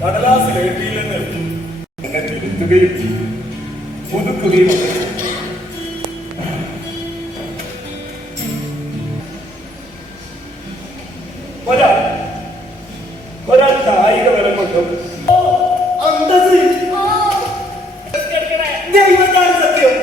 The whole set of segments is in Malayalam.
കടലാസിൽ എഴുതിയില്ലെന്ന് എന്നെ തിരുത്തുകയും പുതുക്കുകയും ഒരാൾ കായിക ബലം കൊണ്ടും ദൈവത്താണ് സത്യം.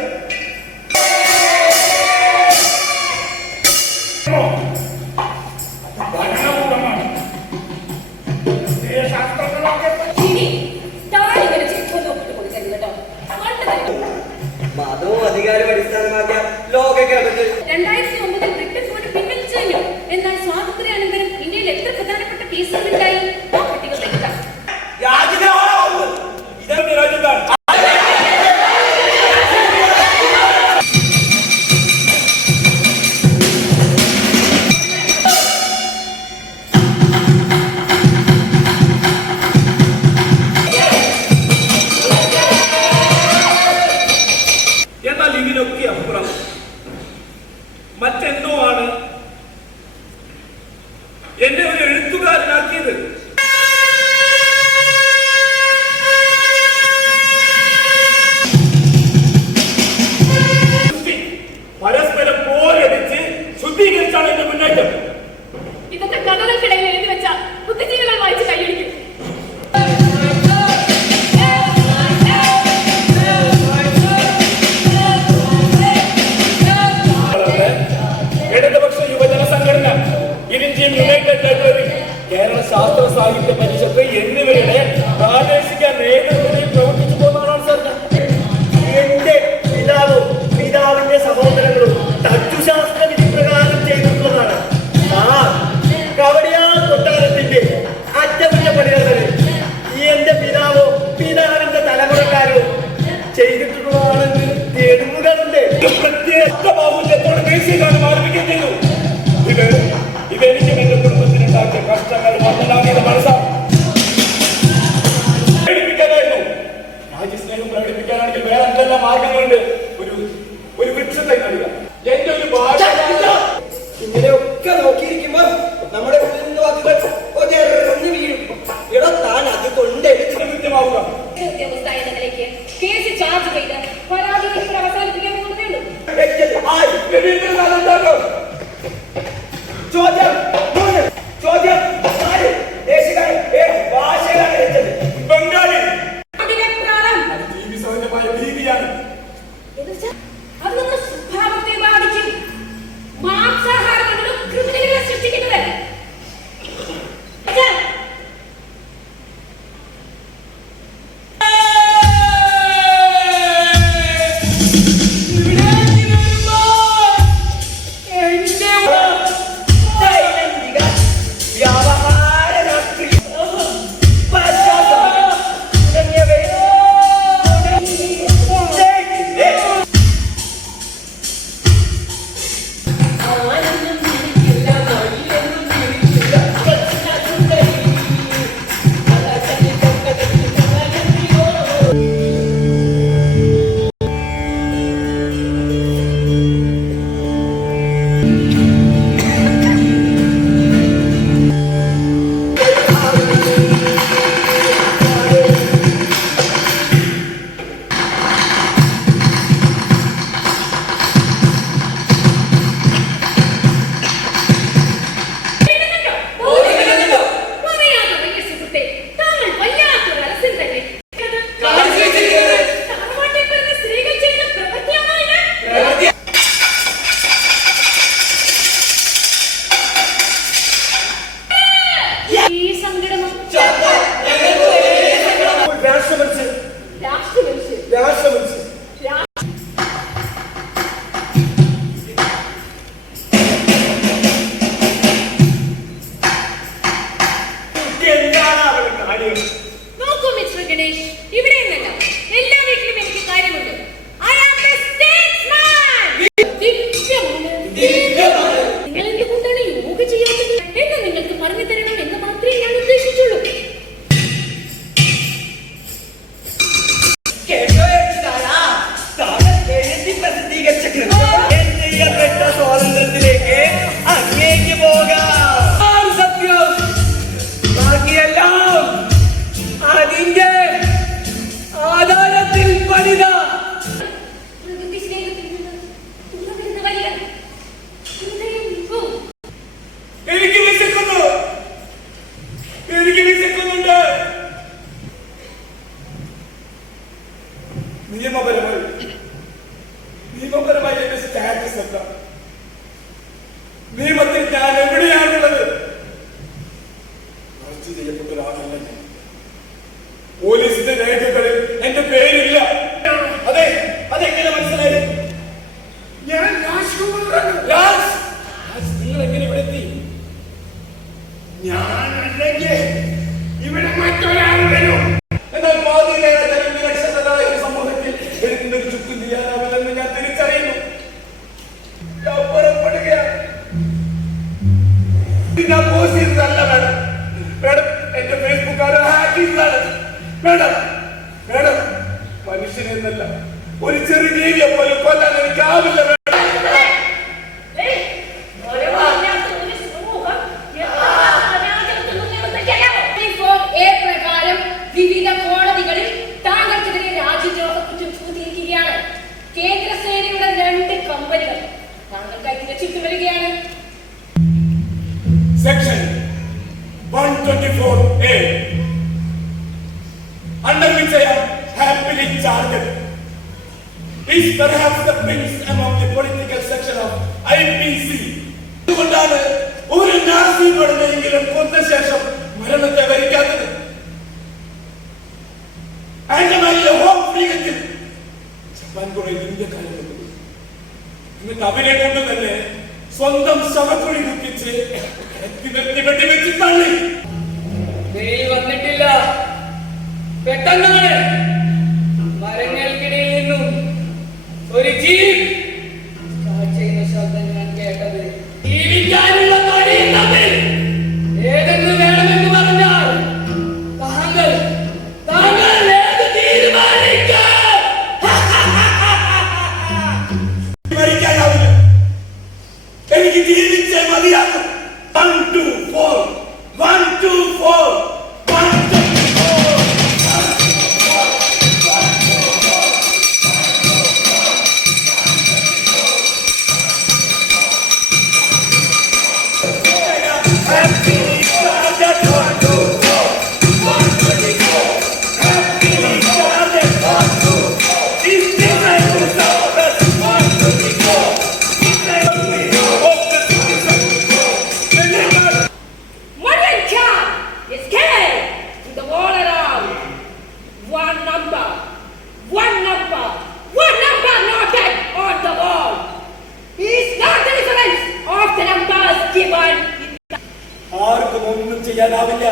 മതവും അധികാരവും അടിസ്ഥാനമാക്കിയ ലോകകേരളത്തിൽ 2009 ബ്രിട്ടൻ കൊണ്ട് പിൻവലിച്ചു കഴിഞ്ഞു. എന്നാൽ സ്വാതന്ത്ര്യാനന്തരം ഇന്ത്യയിൽ എത്ര പ്രധാനപ്പെട്ട കേസുകൾ ഉണ്ടായി ആ പട്ടിക നൽകാം. എന്നാൽ ഇതിനൊക്കെ അപ്പുറം മറ്റെന്തോ ആണ് എന്നെ ഒരു എഴുത്തുകാരനാക്കിയത്. പരസ്പരം പോരടിച്ച് ശുദ്ധീകരിച്ചാണ് എന്റെ മുന്നേറ്റം. ഇതൊക്കെ കഥകൾക്കിടയിൽ എഴുതി വെച്ച ബുദ്ധിജീവികൾ വായിച്ച് കൈയടിക്കും. ഇടതുപക്ഷ യുവജന സംഘടന, ഇന്ത്യൻ യുണൈറ്റഡ് ലൈബ്രറി, കേരള ശാസ്ത്ര സാഹിത്യ പരിഷത്ത് എന്നിവരുടെ പ്രാദേശിക നേതൃത്വത്തിൽ പ്രവർത്തിച്ചു പോകുന്നതാണ് സാർ. എന്റെ പിതാവിന്റെ സഹോദരങ്ങളും തച്ചുശാസ്ത്ര വിധി പ്രകാരം ചെയ്തിട്ടുള്ളതാണ്. കവടിയാർ കൊട്ടാരത്തിന്റെ അറ്റകുറ്റപ്പണികൾ എന്റെ പിതാവിന്റെ തലമുറക്കാരോ ചെയ്തിട്ടുള്ളതാണെന്ന് തെളിവുകളുണ്ട്. പ്രത്യേക ബാഹുല്യത്തോടെ ദേശീയഗാനം ആരംഭിക്കുകയും ചെയ്തു. ഇതെനിക്കും എന്റെ കുടുംബത്തിനുണ്ടാക്കിയ കഷ്ടങ്ങൾ മണ്ഡലാകിയത് പ്രകടിപ്പിക്കാനായിരുന്നു. രാജ്യസ്നേഹം പ്രകടിപ്പിക്കാനാണെങ്കിൽ വേറെ എന്തെല്ലാം മാർഗങ്ങളുണ്ട്. ഒരു വൃക്ഷത്തെ നൽകുക എന്റെ ഒരു ഭാര്യ. ഇങ്ങനെയൊക്കെ നോക്കിയിരിക്കുമ്പോ നമ്മുടെ വാക്കുകൾ വീഴും. ഇവിടെ താൻ അത് കൊണ്ടെടുത്ത് കൃത്യമാവുക. ഉദ്യോഗസ്ഥ എന്ന നിലയ്ക്ക് കേസ് ചാർജ് ചെയ്ത് പരാതി അവസാനിപ്പിക്കാൻ കൊടുത്തേണ്ടു. ചോദ്യം ബംഗാളി ഭീതിയാണ്. അത് നമ്മുടെ സ്വഭാവത്തെ ബാധിക്കും. മാംസാഹാരങ്ങളും ക്രിമിനലുകളെ സൃഷ്ടിക്കുന്നത്. നോക്കൂ മിസ്റ്റർ ഗണേഷ്, ഇവിടെ നിന്നല്ല എല്ലാ വീട്ടിലും എനിക്ക് കാര്യമുണ്ട്. നിങ്ങൾ എന്റെ കൂട്ടാണ് യോഗ ചെയ്യാത്തത് എന്ന് നിങ്ങൾക്ക് പറഞ്ഞു തരണം എന്ന് മാത്രമേ ഞാൻ ഉദ്ദേശിച്ചുള്ളൂ. സ്വാതന്ത്ര്യത്തിലേക്ക് അങ്ങേക്ക് പോകാം. സത്യം ബാക്കിയെല്ലാം ഞാനല്ലെങ്കിൽ ഇവിടെ മറ്റൊരാൾ വരും. എന്നാൽ പാതിയിലേറെ ജനനിരക്ഷരരായ ഒരു സമൂഹത്തിൽ എനിക്കൊരു ചുക്കും ചെയ്യാനാവില്ലെന്ന് ഞാൻ തിരിച്ചറിയുന്നു. ഞാൻ പുറപ്പെടുകയാണ്. ഇത് ഞാൻ പോസ്റ്റ് ചെയ്തതല്ല മാഡം. മാഡം എന്റെ ഫേസ്ബുക്ക് ഹാക്ക് ചെയ്തതാണ്. മാഡം മാഡം മനുഷ്യനെന്നല്ല ഒരു ചെറിയ ജീവിയെ പോലും കൊല്ലാൻ എനിക്കാവില്ല. വിവിധ കോടതികളിൽ താങ്കൾക്കെതിരെ രാജ്യദ്രോഹ കുറ്റം ചുമത്തിയിരിക്കുകയാണ്. കേന്ദ്ര സേനയുടെ 2 കമ്പനികൾ താങ്കൾക്കായി തിരച്ചിട്ട് വരികയാണ്. Section 124A, under which I am happily charged, is perhaps the prince among the political section of IPC. അതുകൊണ്ടാണ് ഒരു നാസി പടനെങ്കിലും കൊന്ന ശേഷം മരണത്തെ വരിക്കാത്തത്. ജപ്പാൻ കുറെ ഇന്ത്യക്കാരുണ്ട്. എന്നിട്ട് അവരെ കൊണ്ട് തന്നെ സ്വന്തം ശവക്കുഴി കുത്തിച്ച് വെടിവെച്ച് തള്ളി. വന്നിട്ടില്ല. പെട്ടെന്നാണ് മരങ്ങൾക്കിടയിൽ നിന്നും ഒരു ജീപ്പ് സ്റ്റാർട്ട് ചെയ്യുന്ന ശബ്ദം ഞാൻ കേട്ടത്. ജീവിക്കാനുള്ള ഏതെന്ന് വേണമെന്ന് പറഞ്ഞാൽ താങ്കൾ ഏത് തീരുമാനിക്കാം. മരിക്കാനാവില്ല. എനിക്ക് ജീവിച്ചേ മതിയാകും. 1 2 4 1 2 4 1 2 4 ആർക്കും ഒന്നും ചെയ്യാനാവില്ല.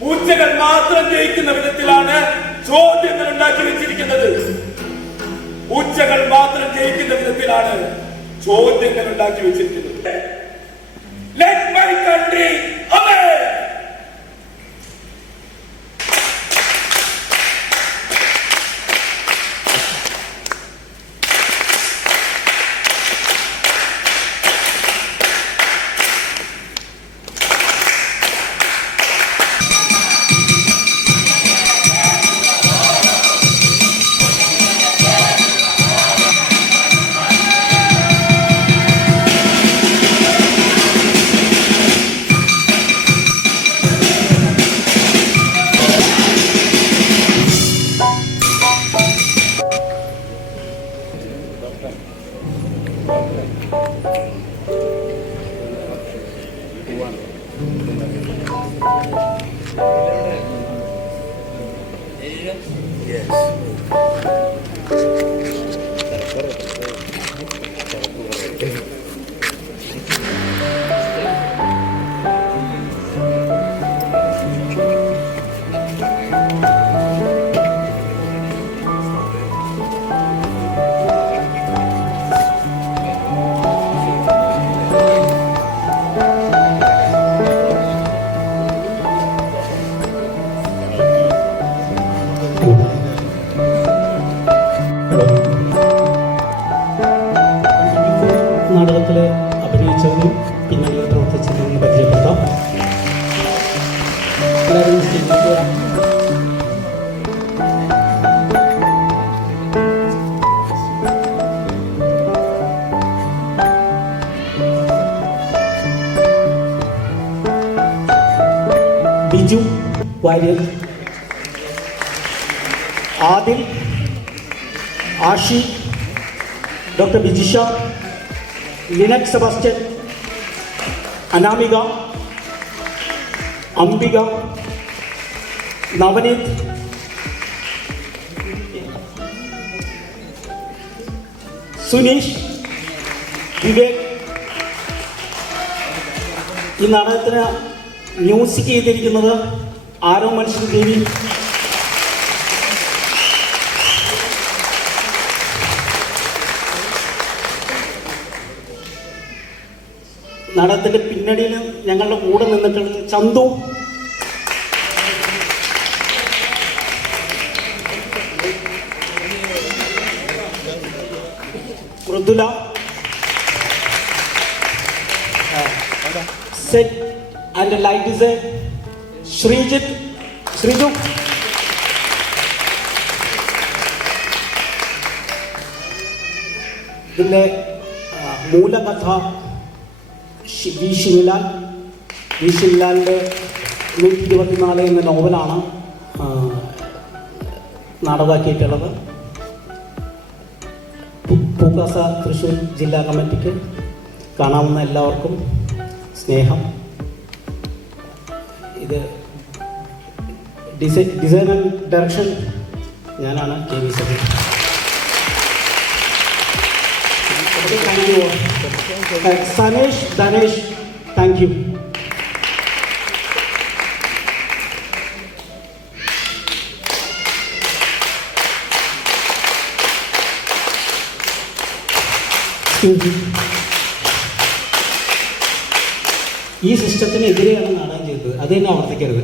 പൂച്ചകൾ മാത്രം ജയിക്കുന്ന വിധത്തിലാണ് ചോദ്യങ്ങൾ ഉണ്ടാക്കി വെച്ചിരിക്കുന്നത്. പൂച്ചകൾ മാത്രം ജയിക്കുന്ന വിധത്തിലാണ് ചോദ്യങ്ങൾ ഉണ്ടാക്കി വെച്ചിരിക്കുന്നത്. Let my country away. നാടകത്തിൽ അഭിനയിച്ചവരും പിന്നണിയിൽ പ്രവർത്തിച്ചവരും പരിചയപ്പെടുത്താം. എല്ലാവരും സ്റ്റേജിലേക്ക് വരാം. Biju Warrier, Adil, Ashi, doctor Bijisha, linac Sebastian, Anamika, Ambika, Navneet, Suneesh, Vivek, ഈ നാടകത്തിന് മ്യൂസിക് ചെയ്തിരിക്കുന്നത് ആരോ മനുഷ്യൻ ദേവി. നാടകത്തിൻ്റെ പിന്നണിയിൽ ഞങ്ങളുടെ കൂടെ നിന്നിട്ടുള്ളത് Chandu, Mridula, set and light design Sreeju, ഇതിൻ്റെ മൂലകഥ വി ശിവലാലിൻ്റെ 124 എന്ന നോവലാണ് നാടകമാക്കിയിട്ടുള്ളത്. പൂക്കാസ തൃശ്ശൂർ ജില്ലാ കമ്മിറ്റിക്ക് കാണാവുന്ന എല്ലാവർക്കും സ്നേഹം. ഇത് ഡിസൈൻ ആൻഡ് ഡയറക്ഷൻ ഞാനാണ്, KV Sajeev. Thank you. Sanesh, Dhanesh, thank you. ഈ സിസ്റ്റത്തിനെതിരെയാണ് നാടകം ചെയ്തത്, അത് തന്നെ ആവർത്തിക്കരുത്.